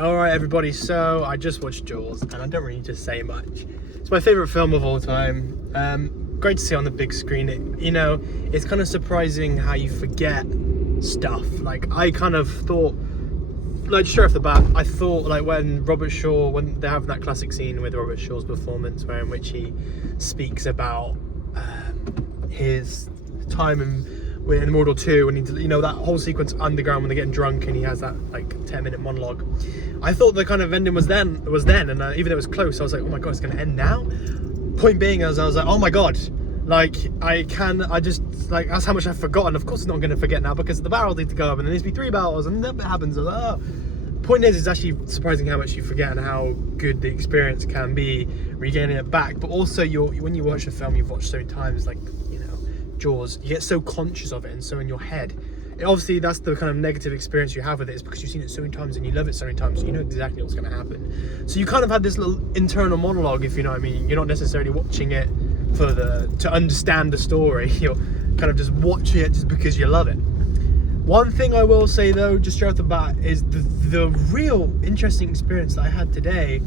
Alright everybody, so I just watched Jaws and I don't really need to say much. It's my favourite film of all time. Great to see on the big screen. It's kind of surprising how you forget stuff. Like, I kind of thought, like, straight off the bat, I thought, like, when they have that classic scene with Robert Shaw's performance in which he speaks about his time in Mordor 2, and he, that whole sequence underground when they're getting drunk and he has that like 10-minute monologue. I thought the kind of ending was then, and even though it was close, I was like, oh my god, it's going to end now. Point being, I was like, oh my god, like that's how much I've forgotten. Of course, it's not going to forget now because the barrels need to go up, and there needs to be 3 barrels, and then it happens. I was like, oh. Point is, it's actually surprising how much you forget and how good the experience can be regaining it back. But also, when you watch a film you've watched so many times, like Jaws, you get so conscious of it and so in your head. Obviously, that's the kind of negative experience you have with it, is because you've seen it so many times and you love it so many times, so you know exactly what's going to happen. So you kind of had this little internal monologue, if you know what I mean. You're not necessarily watching it to understand the story. You're kind of just watching it just because you love it. One thing I will say though, just straight off the bat, is the real interesting experience that I had today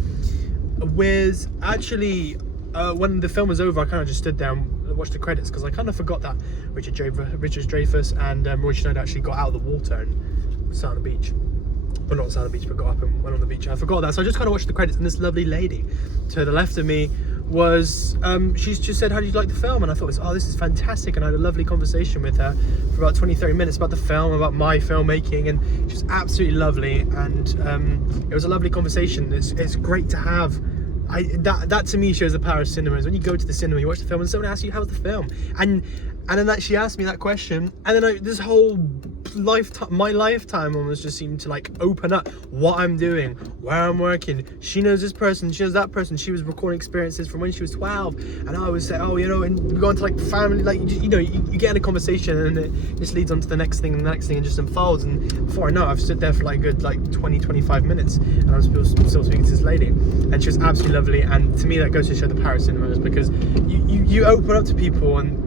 was actually when the film was over. I kind of just stood there and watched the credits because I kind of forgot that Richard Dreyfuss and Roy Schneider actually got out of the water and sat on the beach. Well, not sat on the beach, but got up and went on the beach. I forgot that, so I just kind of watched the credits, and this lovely lady to the left of me was she's just said, how did you like the film? And I thought, this is fantastic, and I had a lovely conversation with her for about 20-30 minutes about the film, about my filmmaking, and she was absolutely lovely, and it was a lovely conversation. It's great to have. That to me shows the power of cinema, is when you go to the cinema, you watch the film, and someone asks you, how's the film? And then she asked me that question, and then this whole my lifetime almost just seemed to like open up. What I'm doing, where I'm working. She knows this person, she knows that person. She was recording experiences from when she was 12, and I was saying, and we go into like family, like you get in a conversation, and it just leads on to the next thing and the next thing, and just unfolds. And before I know it, I've stood there for like a good 20-25 minutes, and I'm still speaking to this lady, and she was absolutely lovely. And to me, that goes to show the power of cinema, is because you open up to people, and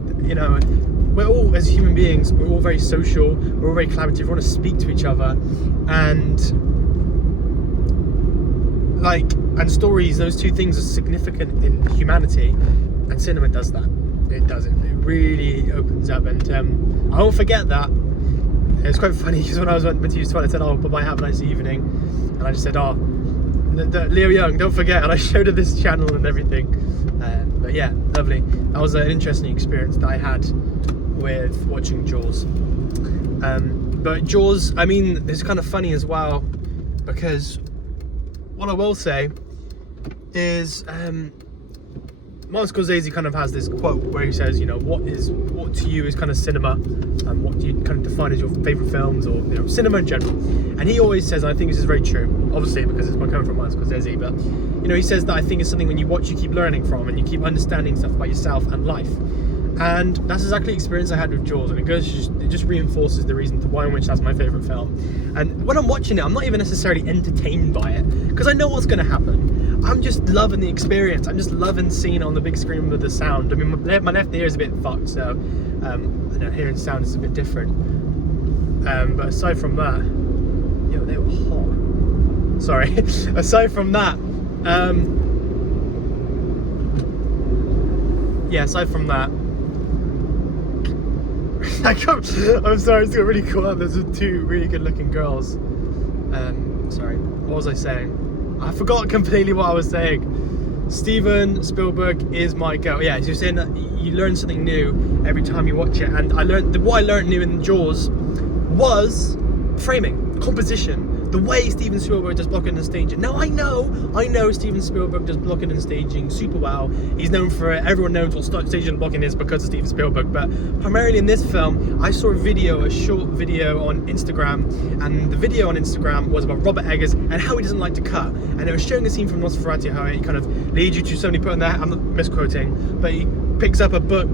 we're all, as human beings, we're all very social, we're all very collaborative, we want to speak to each other, and stories, those two things are significant in humanity, and cinema does that. It does it. It really opens up, and I won't forget that. It's quite funny because when I went to use the toilet, I said, bye-bye, have a nice evening, and I just said, Leo Young, don't forget, and I showed her this channel and everything. But yeah, lovely. That was an interesting experience that I had with watching Jaws. But Jaws, it's kind of funny as well, because what I will say is Martin Scorsese kind of has this quote where he says, what to you is kind of cinema, and what do you kind of define as your favourite films, or cinema in general. And he always says, and I think this is very true, obviously because it's coming from Martin Scorsese, but he says that I think it's something when you watch you keep learning from, and you keep understanding stuff about yourself and life. And that's exactly the experience I had with Jaws, and it just reinforces the reason to why in which that's my favourite film. And when I'm watching it, I'm not even necessarily entertained by it, because I know what's going to happen. I'm just loving the experience. I'm just loving seeing it on the big screen with the sound. My left ear is a bit fucked, so hearing sound is a bit different. But aside from that, they were hot. Sorry. Aside from that, aside from that, I'm sorry, I just got really caught up. There's 2 really good looking girls. Sorry, what was I saying? I forgot completely what I was saying. Steven Spielberg is my go. Yeah, you're saying that you learn something new every time you watch it, and what I learned new in Jaws was framing, composition, the way Steven Spielberg does blocking and staging. Now I know Steven Spielberg does blocking and staging super well. He's known for it. Everyone knows what staging and blocking is because of Steven Spielberg. But primarily in this film, I saw a short video on Instagram, and the video on Instagram was about Robert Eggers and how he doesn't like to cut. And it was showing a scene from Nosferatu, how he kind of leads you to somebody putting that. I'm not misquoting, but he picks up a book,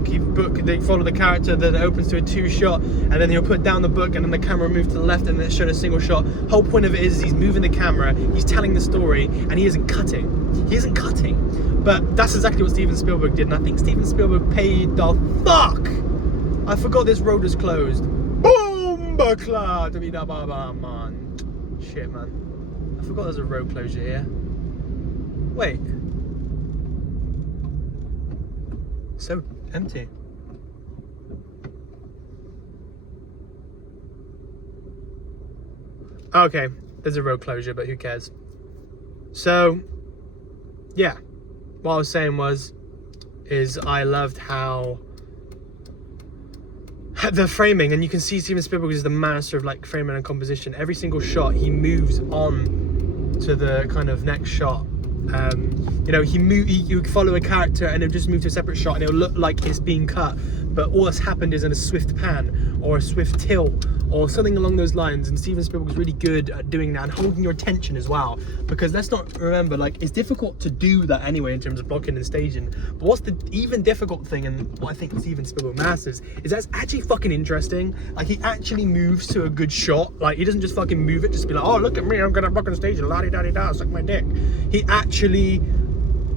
they follow the character, then it opens to a 2-shot, and then he'll put down the book, and then the camera moves to the left, and then it's shown a single shot. Whole point of it is he's moving the camera, he's telling the story, and he isn't cutting. But that's exactly what Steven Spielberg did, and I think Steven Spielberg paid the fuck. I forgot this road is closed. Boom! Shit, man. I forgot there's a road closure here. Wait. So empty. Okay, there's a road closure, but who cares? So, yeah. What I was saying is I loved how the framing, and you can see Steven Spielberg is the master of like framing and composition. Every single shot, he moves on to the kind of next shot. You follow a character and it'll just move to a separate shot and it'll look like it's being cut, but all that's happened is in a swift pan or a swift tilt or something along those lines. And Steven Spielberg was really good at doing that and holding your attention as well, because let's not remember, like, it's difficult to do that anyway in terms of blocking and staging, but what's the even difficult thing, and what I think Steven Spielberg masters, is that's actually fucking interesting. Like, he actually moves to a good shot. Like, he doesn't just fucking move it just to be like, oh, look at me, I'm gonna block and stage and la-di-da-di-da, suck my dick. He actually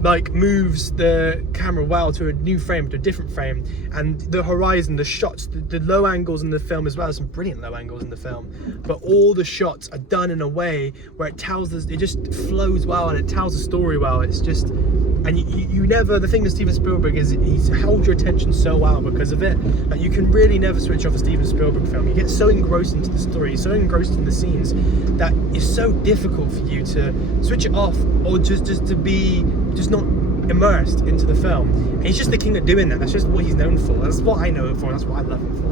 like moves the camera well to a new frame, to a different frame, and the horizon, the shots, the low angles in the film as well. Some brilliant low angles in the film, but all the shots are done in a way where it just flows well and it tells the story well. It's just, and you never, the thing with Steven Spielberg is he's held your attention so well because of it. Like, you can really never switch off a Steven Spielberg film. You get so engrossed into the story, so engrossed in the scenes, that it's so difficult for you to switch it off or just to be just not immersed into the film. And he's just the king at doing that. That's just what he's known for. That's what I know him for. That's what I love him for.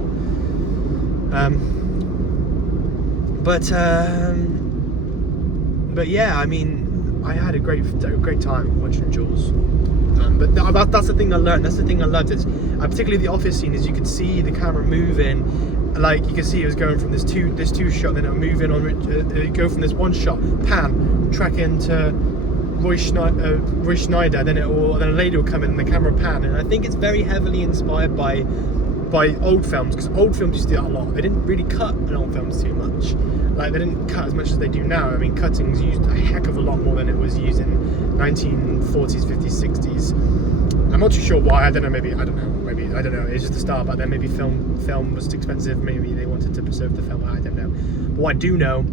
But yeah, I mean, I had a great time watching Jaws. But that's the thing I learned. That's the thing I loved. Is particularly the office scene. Is you could see the camera moving. Like, you can see it was going from this two shot, then it'll move in on go from this one shot, pan, track into Roy Schneider, then a lady will come in and the camera pan. And I think it's very heavily inspired by old films, because old films used to do that a lot. They didn't really cut in old films too much. Like, they didn't cut as much as they do now. I mean, cutting's used a heck of a lot more than it was used in 1940s, 50s, 60s. I'm not too sure why. I don't know. It's just the start. But then maybe film was too expensive. Maybe they wanted to preserve the film. I don't know. But what I do know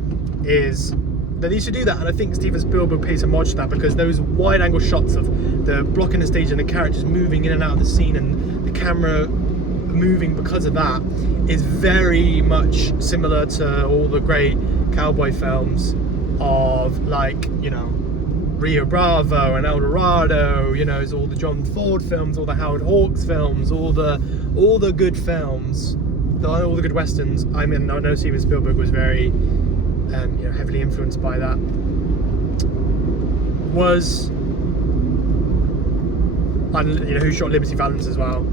is that they used to do that, and I think Steven Spielberg pays homage to that, because those wide-angle shots of the blocking the stage and the characters moving in and out of the scene and the camera moving because of that is very much similar to all the great cowboy films of, like, you know, Rio Bravo and El Dorado, you know, it's all the John Ford films, all the Howard Hawks films, all the good films, all the good westerns. I mean, I know Steven Spielberg was very heavily influenced by that. Was, and Who Shot Liberty Valance as well.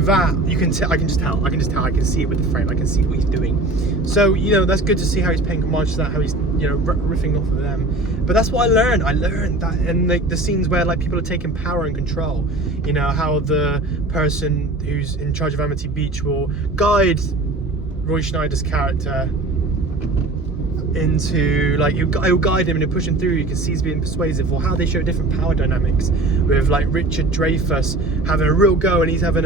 That I can just tell. I can see it with the frame. I can see what he's doing. So that's good to see how he's paying homage to that. How he's riffing off of them. But that's what I learned. I learned that in the scenes where, like, people are taking power and control. How the person who's in charge of Amity Beach will guide Roy Schneider's character into, like, he'll guide him and he'll push him through. You can see he's being persuasive, or how they show different power dynamics with, like, Richard Dreyfuss having a real go, and he's having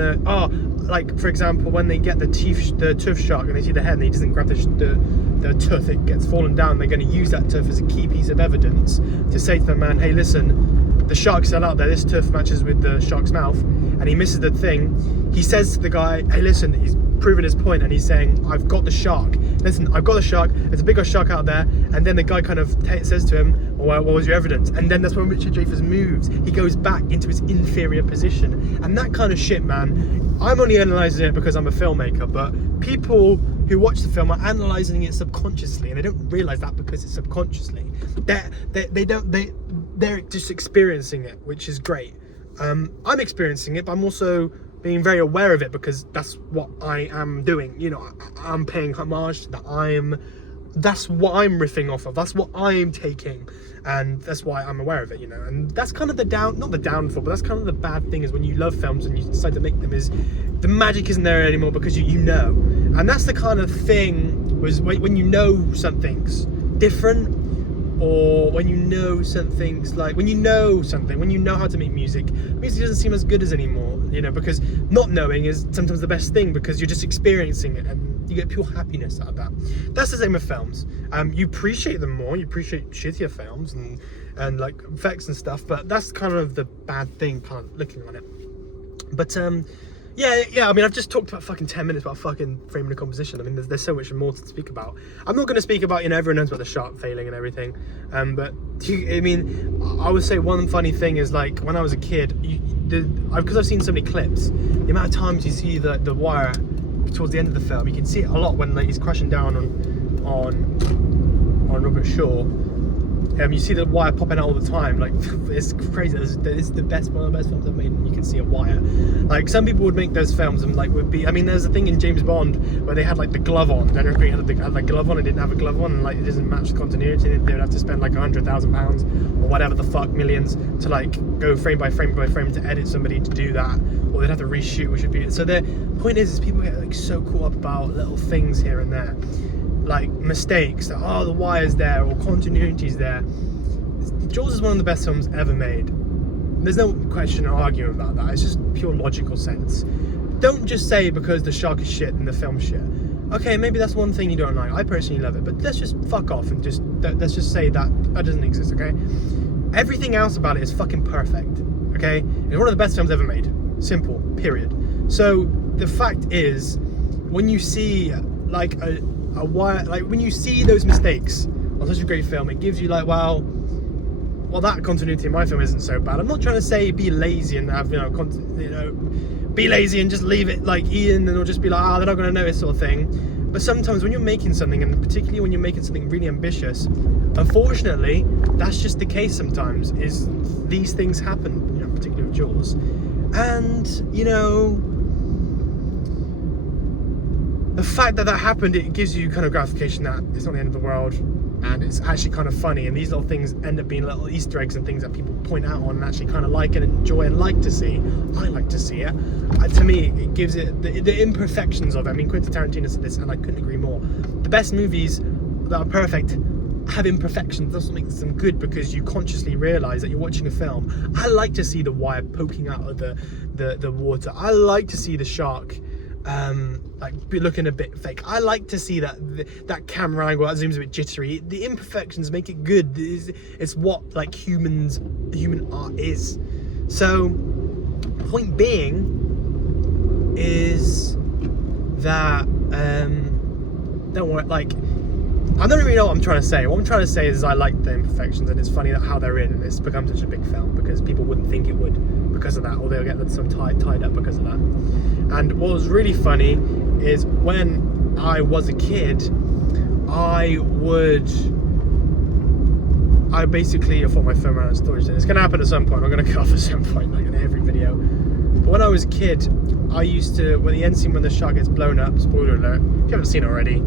like, for example, when they get the tooth shark and they see the head and he doesn't grab the tooth, it gets fallen down. They're going to use that tooth as a key piece of evidence to say to the man, hey, listen, the shark's still out there, this tooth matches with the shark's mouth, and he misses the thing. He says to the guy, hey, listen, he's proving his point, and he's saying, I've got the shark. Listen, I've got the shark. There's a bigger shark out there. And then the guy kind of says to him, well, what was your evidence? And then that's when Richard Dreyfuss moves. He goes back into his inferior position. And that kind of shit, man, I'm only analysing it because I'm a filmmaker, but people who watch the film are analysing it subconsciously, and they don't realise that because it's subconsciously. They're just experiencing it, which is great. I'm experiencing it, but I'm also being very aware of it, because that's what I am doing. I'm paying homage to that. That's what I'm riffing off of. That's what I'm taking, and that's why I'm aware of it. And that's kind of not the downfall, but that's kind of the bad thing, is when you love films and you decide to make them, is the magic isn't there anymore, because you know. And that's the kind of thing was when something's different, or when something's like, when you know how to make music doesn't seem as good as anymore, because not knowing is sometimes the best thing, because you're just experiencing it, and You get pure happiness out of that. That's the same with films. You appreciate them more. You appreciate shittier films and like effects and stuff. But that's kind of the bad thing, kind of looking on it. But yeah. I mean, I've just talked about fucking 10 minutes about fucking framing and composition. I mean, there's so much more to speak about. I'm not going to speak about, everyone knows about the shark failing and everything. But I mean, I would say one funny thing is, like, when I was a kid, because I've seen so many clips, the amount of times you see the wire towards the end of the film, you can see it a lot when, like, he's crashing down on Robert Shaw. You see the wire popping out all the time. Like, it's crazy. It's one of the best films I've made. And you can see a wire. Like, some people would make those films and like I mean, there's a thing in James Bond where they had like the glove on. Then everybody had like glove on and didn't have a glove on, and like it doesn't match the continuity. They would have to spend like £100,000 or whatever the fuck, millions, to like go frame by frame by frame to edit somebody to do that, or they'd have to reshoot, which would be. So the point is people get like so caught up about little things here and there. Like mistakes, that the wire's there or continuity's there. Jaws is one of the best films ever made. There's no question or argument about that. It's just pure logical sense. Don't just say because the shark is shit and the film's shit. Okay, maybe that's one thing you don't like. I personally love it, but let's just fuck off and let's just say that doesn't exist, okay? Everything else about it is fucking perfect, okay? It's one of the best films ever made. Simple, period. So the fact is, when you see like a wire, like when you see those mistakes on such a great film, it gives you like, well, that continuity in my film isn't so bad. I'm not trying to say be lazy and have be lazy and just leave it like Ian, and it'll just be like, they're not going to notice, sort of thing. But sometimes when you're making something, and particularly when you're making something really ambitious, unfortunately that's just the case sometimes, is these things happen, particularly with Jaws. And the fact that happened, it gives you kind of gratification that it's not the end of the world, and it's actually kind of funny, and these little things end up being little Easter eggs and things that people point out on and actually kind of like and enjoy and like to see. I like to see it. To me, it gives it the imperfections of it. I mean, Quentin Tarantino said this, and I couldn't agree more. The best movies that are perfect have imperfections. That's what makes them good, because you consciously realise that you're watching a film. I like to see the wire poking out of the water. I like to see the shark like be looking a bit fake. I like to see that camera angle that zooms a bit jittery. The imperfections make it good. It's what like human art is. So point being is that don't worry, like, I don't really know what I'm trying to say. What I'm trying to say is I like the imperfections, and it's funny that how they're in, and it's become such a big film because people wouldn't think it would because of that, or they'll get them tied up because of that. And what was really funny is when I was a kid, I thought my phone ran out of storage. It's going to happen at some point. I'm going to cut off at some point, like in every video. But when I was a kid, I used to, when the end scene when the shark gets blown up, spoiler alert, if you haven't seen it already,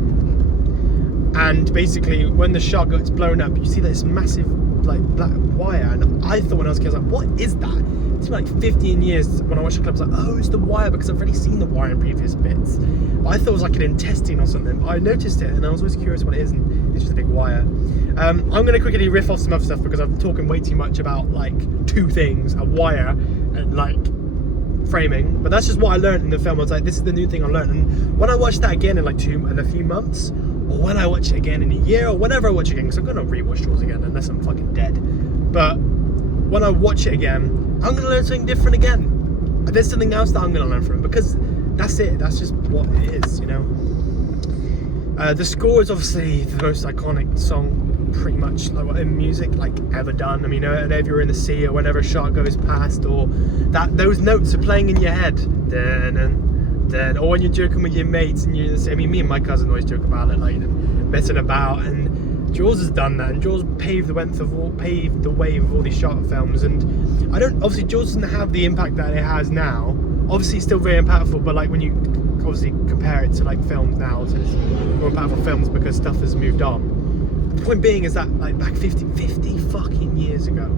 and basically when the shark gets blown up, you see this massive like black wire, and I thought when I was a kid, I was like, what is that? It's been like 15 years when I watched the clip, I was like, oh, it's the wire, because I've already seen the wire in previous bits. But I thought it was like an intestine or something, but I noticed it and I was always curious what it is, and it's just a big wire. I'm going to quickly riff off some other stuff because I'm talking way too much about like two things, a wire and like framing, but that's just what I learned in the film. I was like, this is the new thing I learned. And when I watch that again in a few months, or when I watch it again in a year, or whenever I watch it again, because I'm going to rewatch Jaws again unless I'm fucking dead, but when I watch it again, I'm going to learn something different again. There's something else that I'm going to learn from it, because that's it. That's just what it is, The score is obviously the most iconic song, pretty much, like in music, like ever done. I mean, whenever you're in the sea, or whenever a shark goes past, or those notes are playing in your head, or when you're joking with your mates, and you're the same. I mean, me and my cousin always joke about it, like messing about, and Jaws has done that, and Jaws paved the way with all these shark films. And obviously Jaws doesn't have the impact that it has now. Obviously, it's still very impactful, but like when you obviously compare it to like films now, to more impactful films because stuff has moved on. The point being is that like back 50 fucking years ago,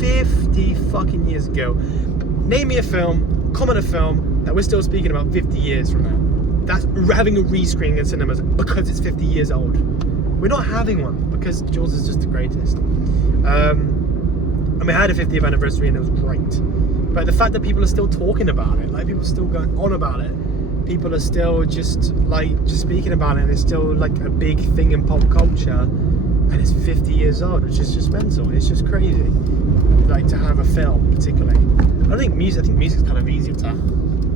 50 fucking years ago, name me a film, comment a film that we're still speaking about 50 years from now. That's having a rescreening in cinemas because it's 50 years old. We're not having one because Jaws is just the greatest. I mean, I had a 50th anniversary and it was great. But the fact that people are still talking about it, like people are still going on about it, people are still just speaking about it, and it's still like a big thing in pop culture, and it's 50 years old, which is just mental. It's just crazy, like, to have a film particularly. I think music's kind of easier to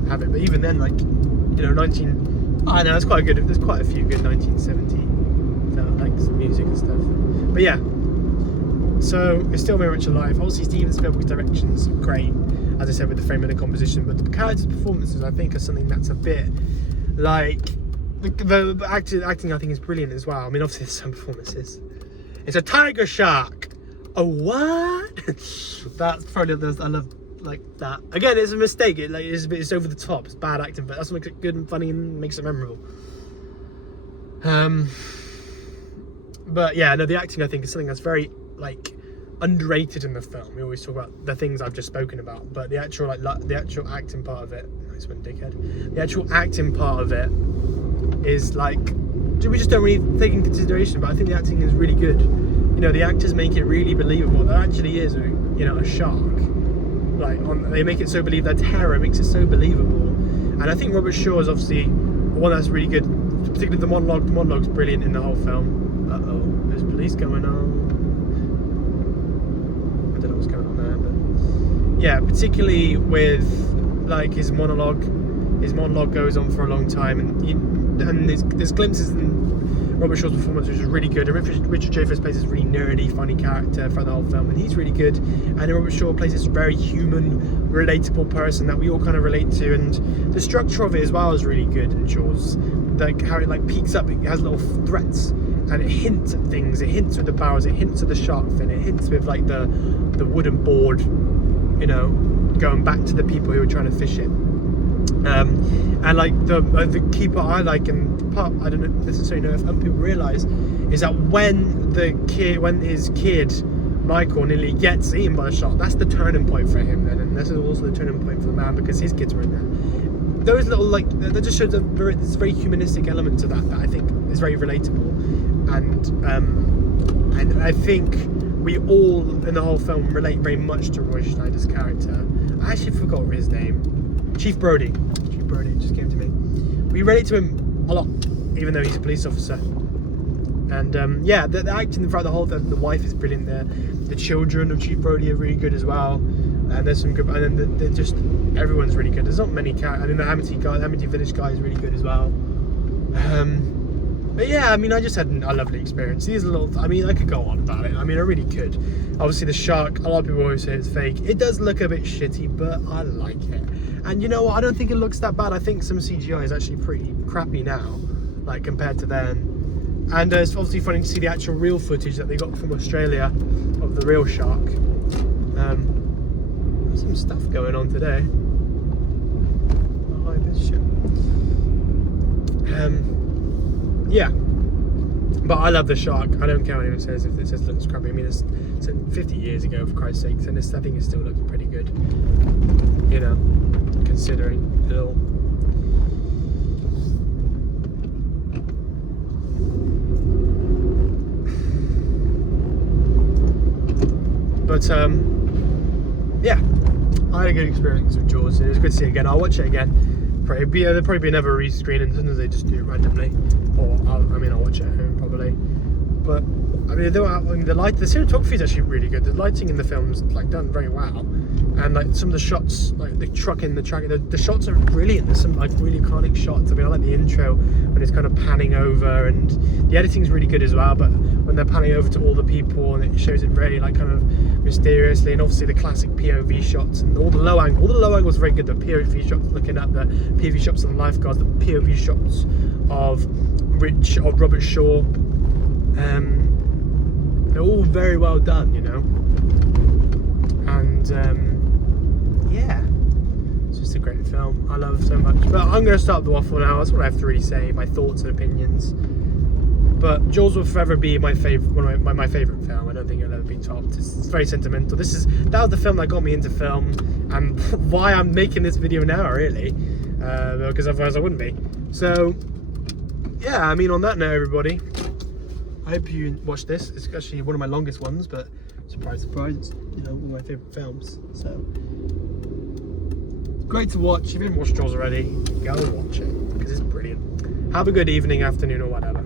have it, but even then, like, you know, I know there's quite a few good 1970 like music and stuff. But yeah, so it's still very much alive. Obviously Steven Spielberg's direction's great, as I said, with the frame and the composition, but the characters' performances I think are something that's a bit like the acting I think is brilliant as well. I mean, obviously there's some performances. It's a tiger shark. A what? That's probably I love like that. Again, it's a mistake. It's over the top. It's bad acting, but that's what makes it good and funny and makes it memorable. But yeah, no, the acting I think is something that's very like underrated in the film. We always talk about the things I've just spoken about, but the actual the actual acting part of it. Nice one, dickhead. The actual acting part of it is like we just don't really take in consideration. But I think the acting is really good. You know, the actors make it really believable. There actually is a shark. Like they make it so believable. Their terror makes it so believable. And I think Robert Shaw is obviously one that's really good. Particularly the monologue. The monologue's brilliant in the whole film. There's police going on. I don't know what's going on there, but yeah, particularly with like his monologue. His monologue goes on for a long time, and there's glimpses in Robert Shaw's performance which is really good. And Richard Dreyfuss plays this really nerdy, funny character throughout the whole film, and he's really good. And Robert Shaw plays this very human, relatable person that we all kind of relate to, and the structure of it as well is really good in Jaws. Like how it like peaks up, it has little threats, and it hints at things. It hints with the barrels, it hints with the shark fin, it hints with like the wooden board, you know, going back to the people who were trying to fish it. And like the key part I like, and the part I don't necessarily know if other people realise, is that when his kid Michael nearly gets eaten by a shark, that's the turning point for him then, and this is also the turning point for the man because his kids were in there. Those little that just shows this very humanistic element to that I think is very relatable, and I think we all in the whole film relate very much to Roy Schneider's character. I actually forgot his name. Chief Brody just came to me. We relate to him a lot, even though he's a police officer. And yeah, the acting throughout the whole thing, the wife is brilliant there. The children of Chief Brody are really good as well. And there's some good, and then they're just everyone's really good. There's not many characters. I mean, the Amity Village guy is really good as well. But yeah, I mean, I just had a lovely experience. These little, I mean, I could go on about it. I mean, I really could. Obviously, the shark, a lot of people always say it's fake. It does look a bit shitty, but I like it. And you know what? I don't think it looks that bad. I think some CGI is actually pretty crappy now, like compared to then. And it's obviously funny to see the actual real footage that they got from Australia of the real shark. There's some stuff going on today. Oh, this shit. Yeah, but I love the shark. I don't care what anyone says if it says it looks crappy. I mean, it's 50 years ago, for Christ's sakes, and I think it still looks pretty good, you know, considering it all. But yeah, I had a good experience with Jaws. It was good to see it again. I'll watch it again. There'll probably be another re-screening as soon as they just do it randomly, or I'll watch it at home probably. But I mean, the cinematography is actually really good. The lighting in the film's like done very well, and like some of the shots, like the truck in the track, the shots are brilliant. There's some like really iconic shots. I mean, I like the intro when it's kind of panning over, and the editing's really good as well. But when they're panning over to all the people, and it shows it very like kind of mysteriously, and obviously the classic POV shots and all the low angles are very good. The POV shots looking at the POV shots of the lifeguards, the POV shots of Robert Shaw. They're all very well done, you know. And yeah, it's just a great film. I love it so much. But I'm going to stop the waffle now. That's what I have to really say. My thoughts and opinions. But Jaws will forever be my favorite, my favorite film. I don't think it'll ever be topped. It's very sentimental. That was the film that got me into film, and why I'm making this video now, really, because otherwise I wouldn't be. So yeah, I mean, on that note, everybody, I hope you watched this. It's actually one of my longest ones, but surprise, surprise, it's, you know, one of my favourite films. So great to watch. If you haven't watched Jaws already, go watch it. because it's brilliant. Have a good evening, afternoon, or whatever.